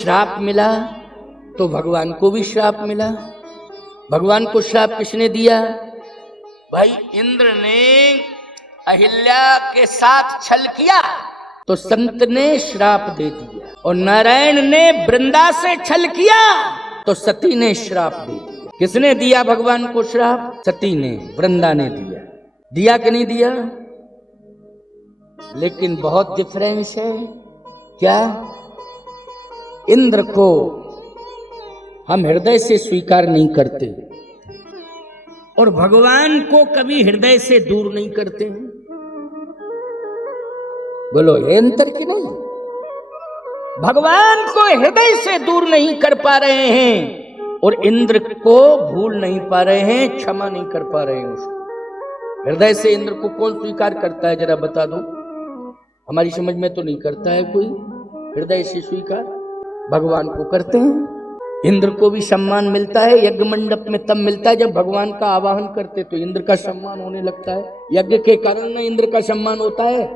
श्राप मिला तो भगवान को भी श्राप मिला। भगवान को श्राप किसने दिया? भाई इंद्र ने अहिल्या के साथ छल किया तो संत ने श्राप दे दिया, और नारायण ने वृंदा से छल किया तो सती ने श्राप दे दिया। किसने दिया भगवान को श्राप? सती ने, वृंदा ने दिया। दिया कि नहीं दिया? लेकिन बहुत डिफरेंस है। क्या? इंद्र को हम हृदय से स्वीकार नहीं करते और भगवान को कभी हृदय से दूर नहीं करते हैं। बोलो ये अंतर की नहीं? भगवान को हृदय से दूर नहीं कर पा रहे हैं और इंद्र को भूल नहीं पा रहे हैं, क्षमा नहीं कर पा रहे हैं उसको। हृदय से इंद्र को कौन स्वीकार करता है? जरा बता दो। हमारी समझ में तो नहीं करता है कोई हृदय से स्वीकार। भगवान को करते हैं। इंद्र को भी सम्मान मिलता है यज्ञ मंडप में तब मिलता है जब भगवान का आवाहन करते, तो इंद्र का सम्मान होने लगता है। यज्ञ के कारण ना इंद्र का सम्मान होता है,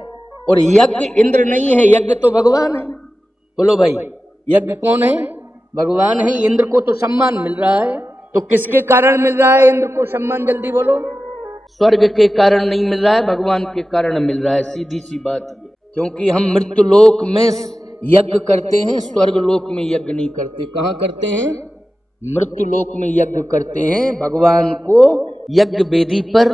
और यज्ञ इंद्र नहीं है, यज्ञ तो भगवान है। बोलो भाई, यज्ञ कौन है? भगवान है। इंद्र को तो सम्मान मिल रहा है, तो किसके कारण मिल रहा है इंद्र को सम्मान? जल्दी बोलो। स्वर्ग के कारण नहीं मिल रहा है, भगवान के कारण मिल रहा है। सीधी सी बात है। क्योंकि हम मृत्यु लोक में यज्ञ करते हैं, स्वर्ग लोक में यज्ञ नहीं करते। कहाँ करते हैं? मृत्यु लोक में यज्ञ करते हैं। भगवान को यज्ञ वेदी पर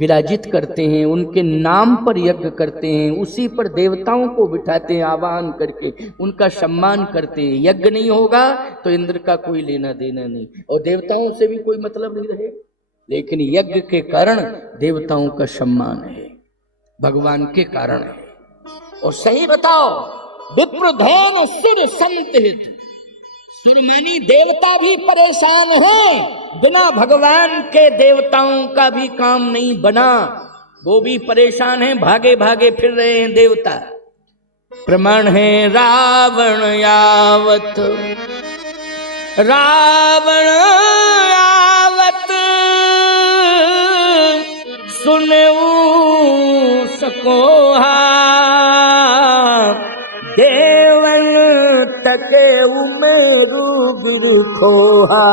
विराजित करते हैं, उनके नाम पर यज्ञ करते हैं, उसी पर देवताओं को बिठाते हैं आवाहन करके, उनका सम्मान करते हैं। यज्ञ नहीं होगा तो इंद्र का कोई लेना देना नहीं, और देवताओं से भी कोई मतलब नहीं रहे। लेकिन यज्ञ के कारण देवताओं का सम्मान है, भगवान के कारण है। और सही बताओ, विप्रधन सिर संत हित, सुरमणि देवता भी परेशान हैं, बिना भगवान के देवताओं का भी काम नहीं बना। वो भी परेशान हैं, भागे भागे फिर रहे हैं देवता। प्रमाण है रावण यावत, रावण यावत सुनऊ सकोहा, देवन तके उमेरु गुरु खोहा।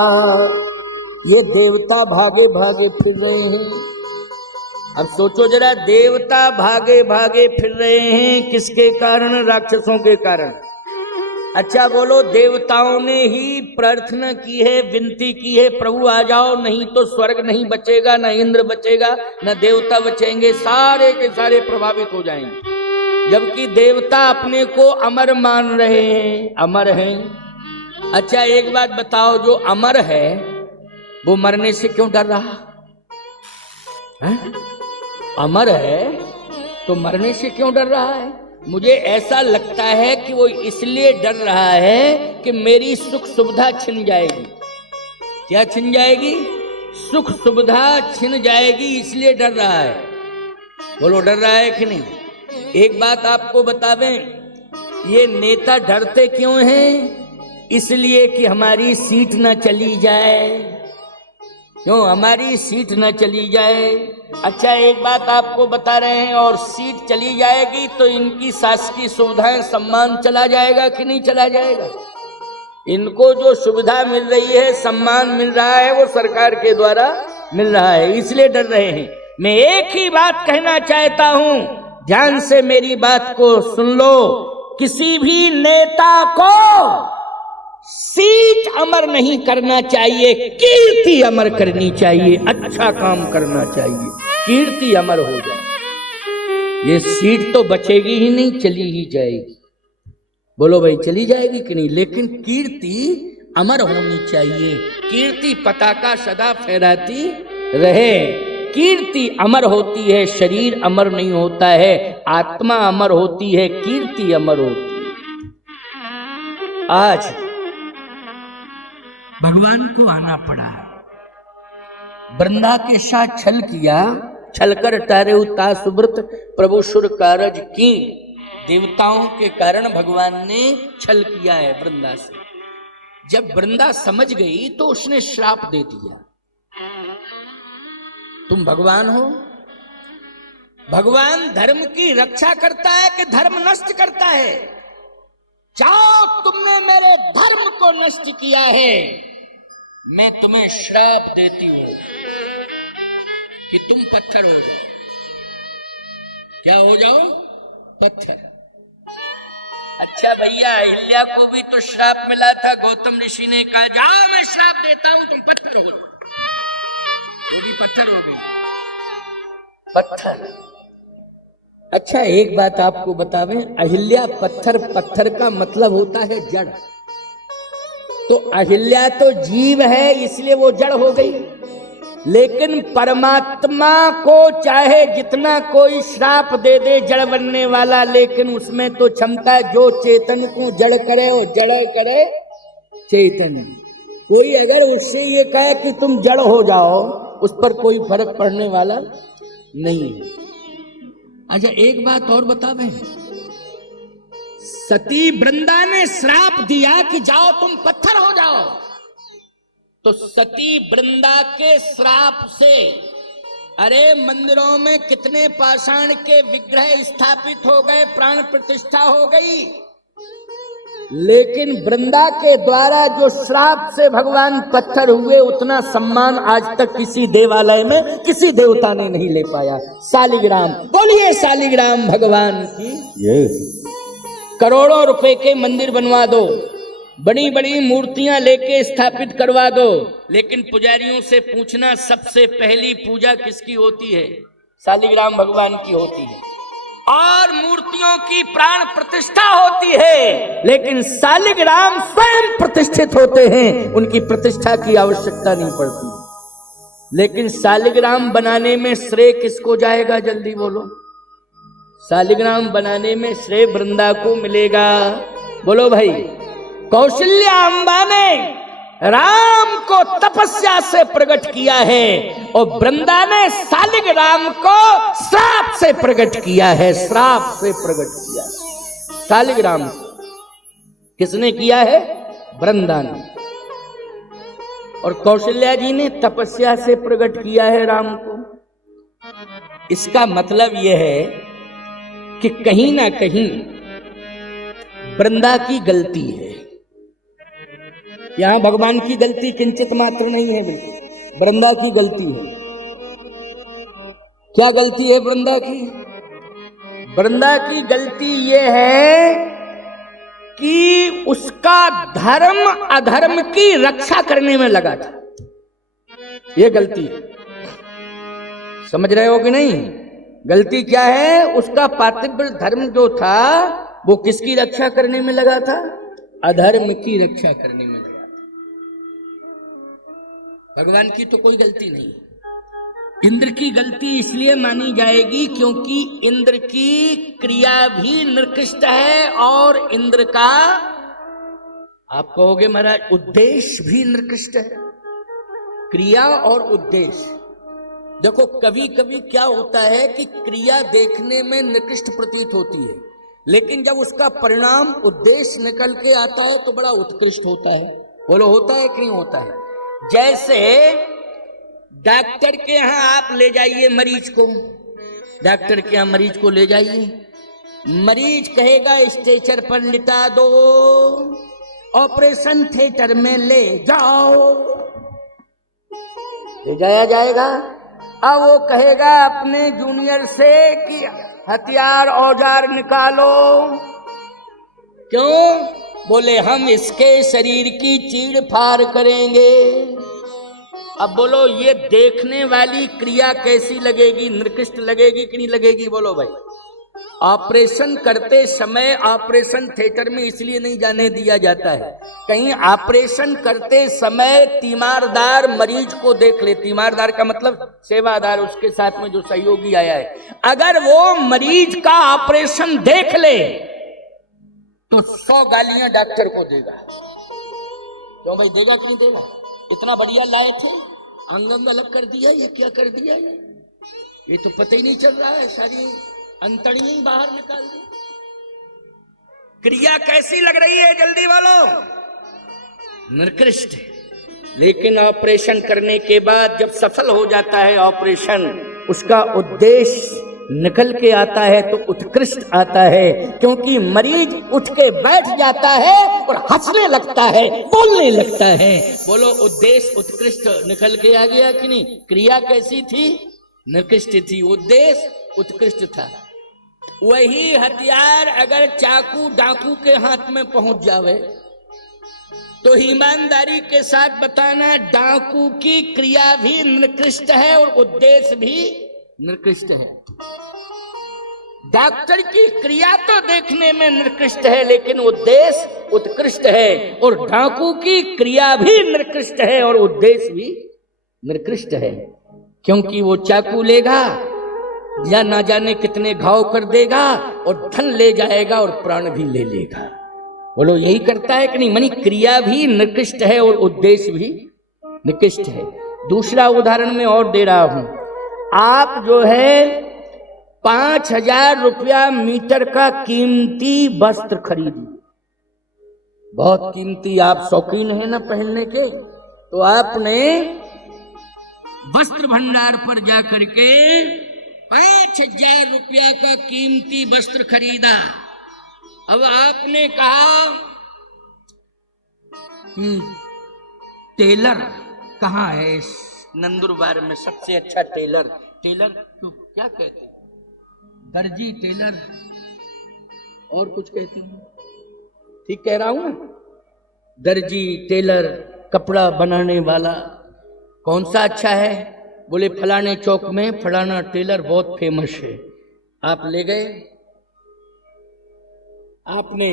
ये देवता भागे भागे फिर रहे हैं। अब सोचो जरा, देवता भागे भागे फिर रहे हैं किसके कारण? राक्षसों के कारण। अच्छा बोलो, देवताओं ने ही प्रार्थना की है, विनती की है, प्रभु आ जाओ, नहीं तो स्वर्ग नहीं बचेगा, न इंद्र बचेगा, न देवता बचेंगे, सारे के सारे प्रभावित हो जाएंगे। जबकि देवता अपने को अमर मान रहे हैं, अमर हैं। अच्छा एक बात बताओ, जो अमर है वो मरने से क्यों डर रहा है? अमर है तो मरने से क्यों डर रहा है? मुझे ऐसा लगता है कि वो इसलिए डर रहा है कि मेरी सुख सुविधा छिन जाएगी। क्या छिन जाएगी? सुख सुविधा छिन जाएगी, इसलिए डर रहा है। बोलो डर रहा है कि नहीं? एक बात आपको बतावें, ये नेता डरते क्यों हैं? इसलिए कि हमारी सीट न चली जाए। क्यों? हमारी सीट न चली जाए। अच्छा एक बात आपको बता रहे हैं, और सीट चली जाएगी तो इनकी शासकीय सुविधाएं, सम्मान चला जाएगा कि नहीं चला जाएगा? इनको जो सुविधा मिल रही है, सम्मान मिल रहा है, वो सरकार के द्वारा मिल रहा है, इसलिए डर रहे हैं। मैं एक ही बात कहना चाहता हूं, ध्यान से मेरी बात को सुन लो। किसी भी नेता को सीट अमर नहीं करना चाहिए, कीर्ति अमर करनी चाहिए। अच्छा काम करना चाहिए, कीर्ति अमर हो जाए। ये सीट तो बचेगी ही नहीं, चली ही जाएगी। बोलो भाई, चली जाएगी कि नहीं? लेकिन कीर्ति अमर होनी चाहिए। कीर्ति पताका सदा फहराती रहे। कीर्ति अमर होती है, शरीर अमर नहीं होता है। आत्मा अमर होती है, कीर्ति अमर होती है। आज भगवान को आना पड़ा है, वृंदा के साथ छल किया, छलकर तारे उता सुब्रत प्रभु सुर कारज की। देवताओं के कारण भगवान ने छल किया है वृंदा से। जब वृंदा समझ गई तो उसने श्राप दे दिया, तुम भगवान हो। भगवान धर्म की रक्षा करता है कि धर्म नष्ट करता है? जाओ, तुमने मेरे धर्म को नष्ट किया है, मैं तुम्हें श्राप देती हूं कि तुम पत्थर हो जाओ। क्या हो जाओ? पत्थर। अच्छा भैया, अहिल्या को भी तो श्राप मिला था। गौतम ऋषि ने कहा जाओ मैं श्राप देता हूं, तुम पत्थर हो जाओ। वो भी पत्थर हो गई। पत्थर। अच्छा एक बात आपको बतावें, अहिल्या पत्थर, पत्थर का मतलब होता है जड़। तो अहिल्या तो जीव है, इसलिए वो जड़ हो गई। लेकिन परमात्मा को चाहे जितना कोई श्राप दे दे जड़ बनने वाला, लेकिन उसमें तो क्षमता है जो चेतन को जड़ करे और जड़ करे चेतन। कोई अगर उससे ये कहे कि तुम जड़ हो जाओ, उस पर कोई फर्क पड़ने वाला नहीं है। अच्छा एक बात और बतावें, सती वृंदा ने श्राप दिया कि जाओ तुम पत्थर हो जाओ, तो सती वृंदा के श्राप से अरे मंदिरों में कितने पाषाण के विग्रह स्थापित हो गए, प्राण प्रतिष्ठा हो गई। लेकिन वृंदा के द्वारा जो श्राप से भगवान पत्थर हुए, उतना सम्मान आज तक किसी देवालय में किसी देवता ने नहीं ले पाया। शालिग्राम, बोलिए शालिग्राम भगवान की। करोड़ों रुपए के मंदिर बनवा दो, बड़ी बड़ी मूर्तियां लेके स्थापित करवा दो, लेकिन पुजारियों से पूछना सबसे पहली पूजा किसकी होती है? शालिग्राम भगवान की होती है। और मूर्तियों की प्राण प्रतिष्ठा होती है, लेकिन शालिग्राम स्वयं प्रतिष्ठित होते हैं, उनकी प्रतिष्ठा की आवश्यकता नहीं पड़ती। लेकिन शालिग्राम बनाने में श्रेय किसको जाएगा? जल्दी बोलो। शालिग्राम बनाने में श्रेय वृंदा को मिलेगा। बोलो भाई। कौशल्या अम्बा ने राम को तपस्या से प्रकट किया है और वृंदा ने शालिग्राम को श्राप से प्रकट किया है। श्राप से प्रकट किया है शालिग्राम को। किसने किया है? वृंदा ने। और कौशल्या जी ने तपस्या से प्रकट किया है राम को। इसका मतलब यह है कि कहीं ना कहीं वृंदा की गलती है। यहां भगवान की गलती किंचित मात्र नहीं है, बिल्कुल वृंदा की गलती है। क्या गलती है वृंदा की? वृंदा की गलती यह है कि उसका धर्म अधर्म की रक्षा करने में लगा था। यह गलती है। समझ रहे हो कि नहीं? गलती क्या है? उसका पातिव्य धर्म जो था वो किसकी रक्षा करने में लगा था? अधर्म की रक्षा करने में लगा था। भगवान की तो कोई गलती नहीं। इंद्र की गलती इसलिए मानी जाएगी क्योंकि इंद्र की क्रिया भी निकृष्ट है और इंद्र का, आप कहोगे महाराज, उद्देश्य भी निकृष्ट है। क्रिया और उद्देश्य। देखो कभी कभी क्या होता है कि क्रिया देखने में निकृष्ट प्रतीत होती है, लेकिन जब उसका परिणाम उद्देश्य निकल के आता है तो बड़ा उत्कृष्ट होता है। बोलो होता है कि नहीं होता है? जैसे डॉक्टर के यहां आप ले जाइए मरीज को, डॉक्टर के यहां मरीज को ले जाइए, मरीज कहेगा स्ट्रेचर पर लिटा दो, ऑपरेशन थिएटर में ले जाओ, ले जाया जाएगा। अब वो कहेगा अपने जूनियर से कि हथियार औजार निकालो। क्यों? बोले हम इसके शरीर की चीड़ फाड़ करेंगे। अब बोलो ये देखने वाली क्रिया कैसी लगेगी? निकृष्ट लगेगी कि नहीं लगेगी? बोलो भाई। ऑपरेशन करते समय ऑपरेशन थिएटर में इसलिए नहीं जाने दिया जाता है, कहीं ऑपरेशन करते समय तीमारदार मरीज को देख ले। तीमारदार का मतलब सेवादार, उसके साथ में जो सहयोगी आया है, अगर वो मरीज का ऑपरेशन देख ले तो 100 गालियां डॉक्टर को देगा। क्यों भाई? देगा कि नहीं देगा? इतना बढ़िया लाए थे, अंग अलग कर दिया, ये क्या कर दिया, ये तो पता ही नहीं चल रहा है, सारी अंतड़ियां बाहर निकाल दी। क्रिया कैसी लग रही है? जल्दी बोलो। निकृष्ट। लेकिन ऑपरेशन करने के बाद जब सफल हो जाता है ऑपरेशन, उसका उद्देश्य निकल के आता है तो उत्कृष्ट आता है, क्योंकि मरीज उठ के बैठ जाता है और हंसने लगता है, बोलने लगता है। बोलो उद्देश्य उत्कृष्ट निकल के आ गया कि नहीं? क्रिया कैसी थी? निकृष्ट थी, उद्देश्य उत्कृष्ट था। वही हथियार अगर चाकू डाकू के हाथ में पहुंच जावे तो ईमानदारी के साथ बताना, डाकू की क्रिया भी निकृष्ट है और उद्देश्य भी निकृष्ट है। डॉक्टर की क्रिया तो देखने में निकृष्ट है लेकिन उद्देश्य उत्कृष्ट है, और डाकू की क्रिया भी निकृष्ट है और उद्देश्य भी निकृष्ट है, क्योंकि वो चाकू लेगा या ना जाने कितने घाव कर देगा और धन ले जाएगा और प्राण भी ले लेगा। बोलो यही करता है कि नहीं? मनी क्रिया भी निकृष्ट है और उद्देश्य भी निकृष्ट है। दूसरा उदाहरण मैं और दे रहा हूं। आप जो है 5,000 रुपया मीटर का कीमती वस्त्र खरीदी, बहुत कीमती, आप शौकीन है ना पहनने के, तो आपने वस्त्र भंडार पर जाकर के 5,000 रुपया का कीमती वस्त्र खरीदा। अब आपने कहा टेलर कहाँ है? इस नंदुरबार में सबसे अच्छा टेलर, टेलर तो क्या कहते हैं, दर्जी, टेलर और कुछ कहते हैं, ठीक कह रहा हूं ना? दर्जी, टेलर, कपड़ा बनाने वाला कौन सा अच्छा है? बोले फलाने चौक में फलाना टेलर बहुत फेमस है। आप ले गए, आपने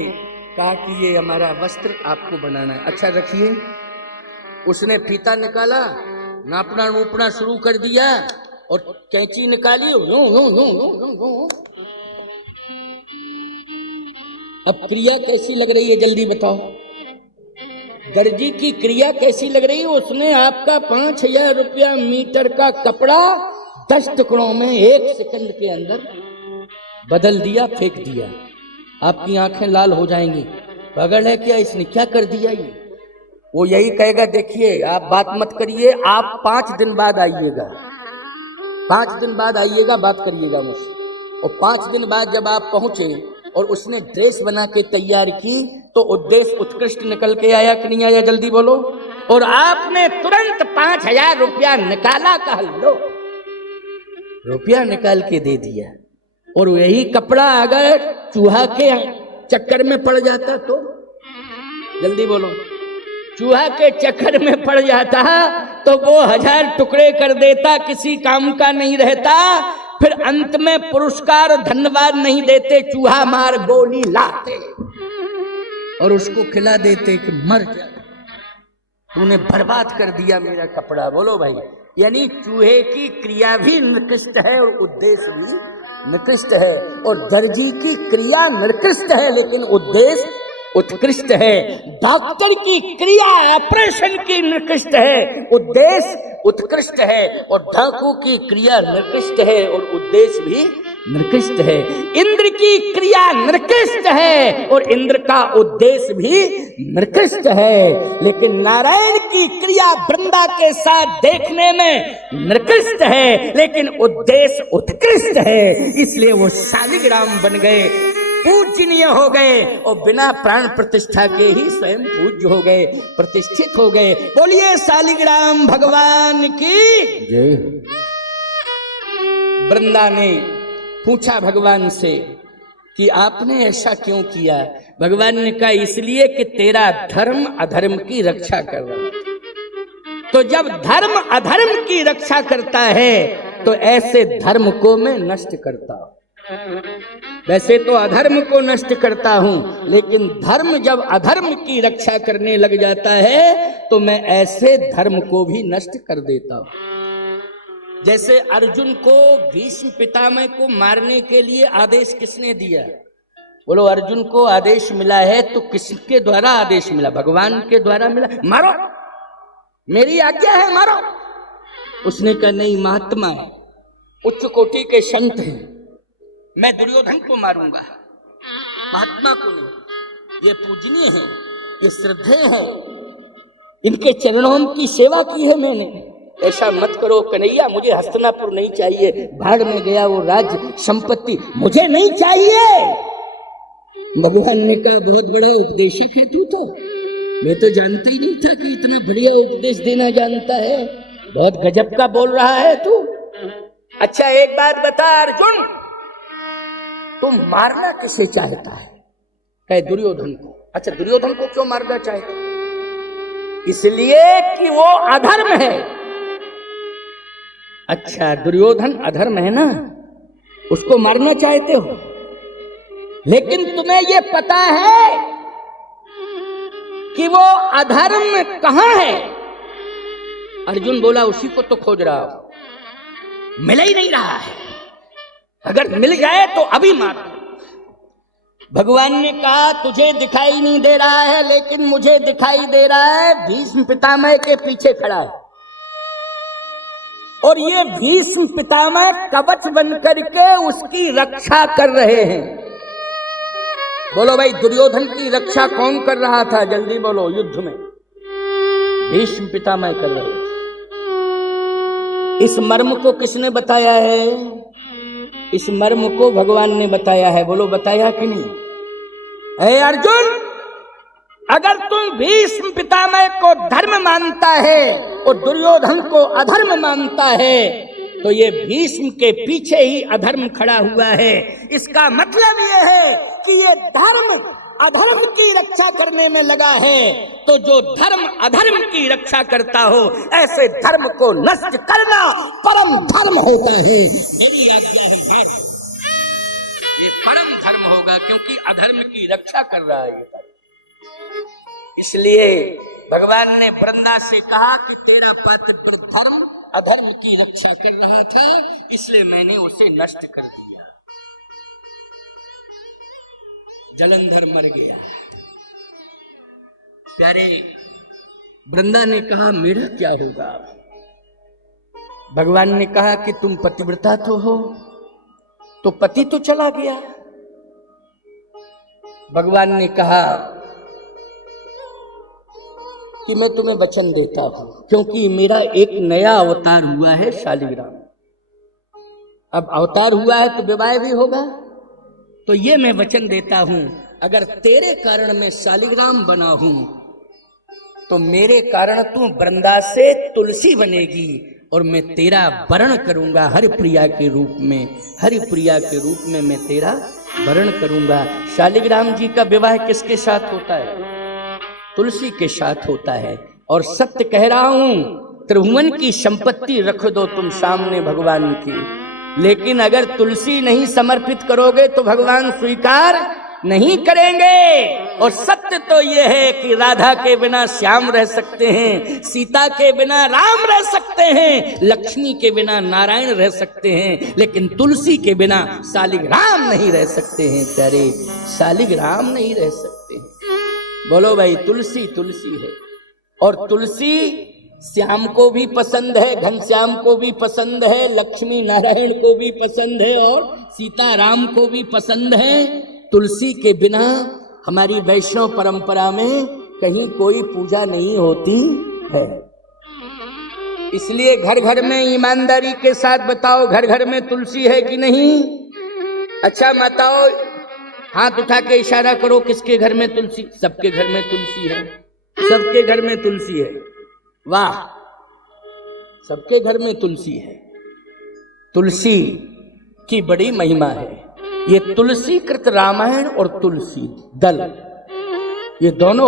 कहा कि ये हमारा वस्त्र आपको बनाना है, अच्छा रखिए। उसने फीता निकाला, नापना नूपना शुरू कर दिया और कैंची निकाली, यूं यूं यूं यूं यूं यूं। अब क्रिया कैसी लग रही है जल्दी बताओ? दर्जी की क्रिया कैसी लग रही है? उसने आपका 5,000 रुपया मीटर का कपड़ा 10 टुकड़ों में 1 सेकंड के अंदर बदल दिया, फेंक दिया। आपकी आंखें लाल हो जाएंगी, पागल है क्या, इसने क्या कर दिया ये? वो यही कहेगा, देखिए आप बात मत करिए, आप 5 दिन बाद आइएगा, 5 दिन बाद आइएगा, बात करिएगा मुझसे। और 5 दिन बाद जब आप पहुंचे और उसने ड्रेस बना के तैयार की तो उद्देश्य उत्कृष्ट निकल के आया कि नहीं आया? जल्दी बोलो। और आपने तुरंत 5,000 रुपया निकाला, कहा लो, रुपया निकाल के दे दिया। और यही कपड़ा अगर चूहा के चक्कर में पड़ जाता तो? जल्दी बोलो। चूहा के चक्कर में पड़ जाता तो वो 1000 टुकड़े कर देता, किसी काम का नहीं रहता। फिर अंत में पुरस्कार और धन्यवाद नहीं देते, चूहा मार गोली लाते और उसको खिला देते कि मर जा, तूने बर्बाद कर दिया मेरा कपड़ा। बोलो भाई, यानी चूहे की क्रिया भी निकृष्ट है और उद्देश्य भी निकृष्ट है, और दर्जी की क्रिया निकृष्ट है लेकिन उद्देश्य उत्कृष्ट है। डॉक्टर की क्रिया ऑपरेशन की निकृष्ट है, उद्देश्य उत्कृष्ट है, और डाकू की क्रिया निकृष्ट है और उद्देश्य भी निकृष्ट है। इंद्र की क्रिया निकृष्ट है और इंद्र का उद्देश्य भी निकृष्ट है, लेकिन नारायण की क्रिया वृंदा के साथ देखने में निकृष्ट है लेकिन उद्देश्य उत्कृष्ट है। इसलिए वो शालिग्राम बन गए, पूजनीय हो गए और बिना प्राण प्रतिष्ठा के ही स्वयं पूज्य हो गए, प्रतिष्ठित हो गए। बोलिए शालिग्राम भगवान की जय। वृंदा ने पूछा भगवान से कि आपने ऐसा क्यों किया? भगवान ने कहा इसलिए कि तेरा धर्म अधर्म की रक्षा कर रहा है। तो जब धर्म अधर्म की रक्षा करता है तो ऐसे धर्म को मैं नष्ट करता हूं। वैसे तो अधर्म को नष्ट करता हूं, लेकिन धर्म जब अधर्म की रक्षा करने लग जाता है तो मैं ऐसे धर्म को भी नष्ट कर देता हूं। जैसे अर्जुन को भीष्म पितामह को मारने के लिए आदेश किसने दिया? बोलो, अर्जुन को आदेश मिला है तो किसके द्वारा आदेश मिला? भगवान के द्वारा मिला। मारो, मेरी आज्ञा है, मारो। उसने कहा नहीं, महात्मा है, उच्च कोटि के संत हैं, मैं दुर्योधन को मारूंगा, महात्मा को नहीं। ये पूजनीय है, ये श्रद्धेय है, इनके चरणों की सेवा की है मैंने, ऐसा मत करो कन्हैया, मुझे हस्तिनापुर नहीं चाहिए, भाड़ में गया वो राज्य संपत्ति मुझे नहीं चाहिए। भगवान ने कहा बहुत बड़ा उपदेशक है तू तो, मैं तो जानता ही नहीं था कि इतना बढ़िया उपदेश देना जानता है, बहुत गजब का बोल रहा है तू। अच्छा एक बात बता अर्जुन, तुम मारना किसे चाहता है? कहे दुर्योधन को। अच्छा दुर्योधन को क्यों मारना चाहता? इसलिए कि वो अधर्म है। अच्छा दुर्योधन अधर्म है ना, उसको मारना चाहते हो, लेकिन तुम्हें ये पता है कि वो अधर्म कहां है? अर्जुन बोला उसी को तो खोज रहा हूं, मिल ही नहीं रहा है, अगर मिल जाए तो अभी मार। भगवान ने कहा तुझे दिखाई नहीं दे रहा है, लेकिन मुझे दिखाई दे रहा है, भीष्म पितामह के पीछे खड़ा है, और ये भीष्म पितामह कवच बन करके उसकी रक्षा कर रहे हैं। बोलो भाई दुर्योधन की रक्षा कौन कर रहा था? जल्दी बोलो। युद्ध में भीष्म पितामह कर रहे थे। इस मर्म को किसने बताया है? इस मर्म को भगवान ने बताया है। बोलो बताया कि नहीं? हे अर्जुन, अगर तुम भीष्म पितामह को धर्म मानता है और दुर्योधन को अधर्म मानता है, तो ये भीष्म के पीछे ही अधर्म खड़ा हुआ है। इसका मतलब ये है कि ये धर्म अधर्म की रक्षा करने में लगा है, तो जो धर्म अधर्म की रक्षा करता हो, ऐसे धर्म को नष्ट करना परम धर्म होता है। मेरी आज्ञा है धर्म, ये परम धर्म होगा, क्योंकि अधर्म की रक्षा कर रहा है ये। इसलिए भगवान ने वृंदा से कहा कि तेरा पात्र धर्म अधर्म की रक्षा कर रहा था, इसलिए मैंने उसे नष्ट कर दिया। जलंधर मर गया। प्यारे वृंदा ने कहा मेरा क्या होगा? भगवान ने कहा कि तुम पतिव्रता तो हो, तो पति तो चला गया। भगवान ने कहा कि मैं तुम्हें वचन देता हूं, क्योंकि मेरा एक नया अवतार हुआ है शालिग्राम। अब अवतार हुआ है तो विवाह भी होगा, तो ये मैं वचन देता हूं, अगर तेरे कारण मैं शालिग्राम बना हूं, तो मेरे कारण तू वृंदा से तुलसी बनेगी, और मैं तेरा वरण करूंगा हरिप्रिया के रूप में। हरिप्रिया के रूप में मैं तेरा वरण करूंगा। शालिग्राम जी का विवाह किसके साथ होता है? तुलसी के साथ होता है। और सत्य कह रहा हूं, त्रिभुवन की संपत्ति रख दो तुम सामने भगवान की, लेकिन अगर तुलसी नहीं समर्पित करोगे तो भगवान स्वीकार नहीं करेंगे। और सत्य तो यह है कि राधा के बिना श्याम रह सकते हैं, सीता के बिना राम रह सकते हैं, लक्ष्मी के बिना नारायण रह सकते हैं, लेकिन तुलसी के बिना शालिग्राम नहीं रह सकते हैं। प्यारे शालिग्राम नहीं रह सकते हैं। बोलो भाई तुलसी तुलसी है, और तुलसी श्याम को भी पसंद है, घनश्याम को भी पसंद है, लक्ष्मी नारायण को भी पसंद है, और सीता राम को भी पसंद है। तुलसी के बिना हमारी वैष्णव परंपरा में कहीं कोई पूजा नहीं होती है। इसलिए घर घर में ईमानदारी के साथ बताओ, घर घर में तुलसी है कि नहीं? अच्छा बताओ, हाथ उठा के इशारा करो किसके घर में तुलसी? सबके घर में तुलसी है, सबके घर में तुलसी है। वाह, सबके घर में तुलसी है। तुलसी की बड़ी महिमा है। ये तुलसी कृत रामायण और तुलसी दल, ये दोनों